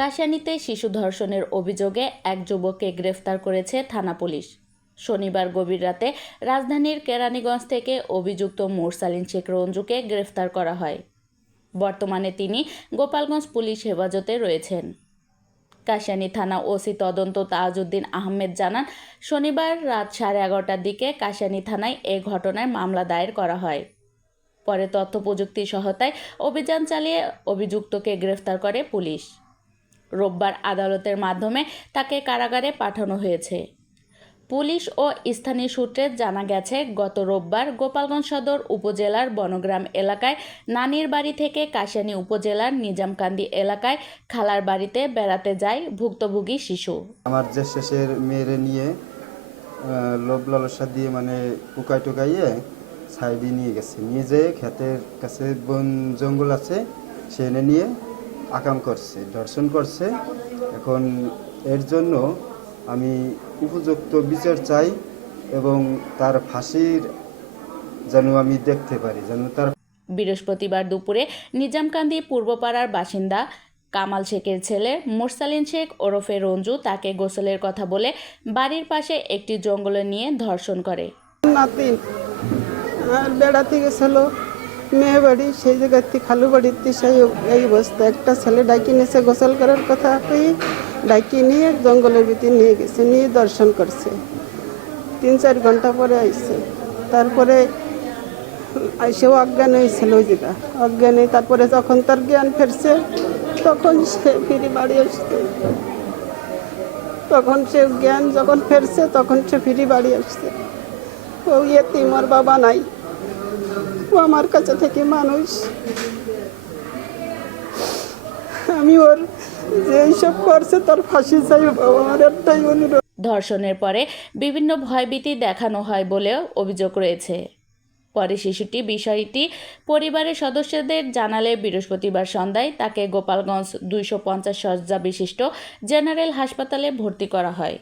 কাশিয়ানীতে শিশু ধর্ষণের অভিযোগে এক যুবককে গ্রেফতার করেছে থানা পুলিশ। শনিবার গভীর রাতে রাজধানীর কেরানীগঞ্জ থেকে অভিযুক্ত মোরসালিন শেখ রঞ্জুকে গ্রেফতার করা হয়। বর্তমানে তিনি গোপালগঞ্জ পুলিশ হেফাজতে রয়েছেন। কাশিয়ানী থানা ওসি তদন্ত তাজউদ্দিন আহমেদ জানান, শনিবার রাত 11:30টার দিকে কাশিয়ানী থানায় এ ঘটনায় মামলা দায়ের করা হয়। পরে তথ্য প্রযুক্তির সহায়তায় অভিযান চালিয়ে অভিযুক্তকে গ্রেফতার করে পুলিশ। রোববার আদালতের মাধ্যমে তাকে কারাগারে পাঠানো হয়েছে। পুলিশ ও স্থানীয় সূত্রে জানা গেছে, গত রোববার গোপালগঞ্জ সদর উপজেলার বনগ্রাম এলাকায় নানির বাড়ি থেকে কাশিয়ানী উপজেলার নিজামকান্দি এলাকায় খালার বাড়িতে বেড়াতে যায় ভুক্তভোগী শিশু। আমার যে শেষের মেয়েরে নিয়ে লোভ লালসা দিয়ে পুকাই টুকাইয়ে সাইডে নিয়ে গেছে, নিয়ে যেয়ে ক্ষেতের কাছে বন জঙ্গল আছে সেখানে নিয়ে আকাম করছে, ধর্ষণ করছে। এখন এর জন্য আমি উপযুক্ত বিচার চাই এবং তার ফাঁসির যেন আমি দেখতে পারি, যেন তার। বৃহস্পতিবার দুপুরে নিজামকান্দি পূর্বপাড়ার বাসিন্দা কামাল শেখের ছেলে মোরসালিন শেখ ওরফে রঞ্জু তাকে গোসলের কথা বলে বাড়ির পাশে একটি জঙ্গলে নিয়ে ধর্ষণ করে। নাতিন আর বেড়াতে গেছিল মেয়ে বাড়ি, সেই জায়গার থেকে খালু বাড়িতে সেই এই অবস্থা। একটা ছেলে ডাকি নিয়েছে গোসল করার কথা, ডাকি নিয়ে জঙ্গলের ভিতরে নিয়ে গেছে, নিয়ে দর্শন করছে। 3-4 ঘন্টা পরে আইসে, তারপরে সেও অজ্ঞান হয়েছিল ওই জায়গা, অজ্ঞান হয়ে তারপরে যখন তার জ্ঞান ফিরছে তখন সে ফিরে বাড়ি আসছে। তখন সে জ্ঞান যখন ফিরছে তখন সে ফিরে বাড়ি আসছে। ও এতিম, ওর বাবা নাই, ও আমার কাছে থেকে মানুষ। আমি ওর যে এইসব করছে তার ফাঁসি চাই, আমার একটাই অনুরোধ। ধর্ষণের পরে বিভিন্ন ভয়ভীতি দেখানো হয় বলেও অভিযোগ রয়েছে। পরে শিশুটি বিষয়টি পরিবারের সদস্যদের জানালে বৃহস্পতিবার সন্ধ্যায় তাকে গোপালগঞ্জ 250 শয্যা বিশিষ্ট জেনারেল হাসপাতালে ভর্তি করা হয়।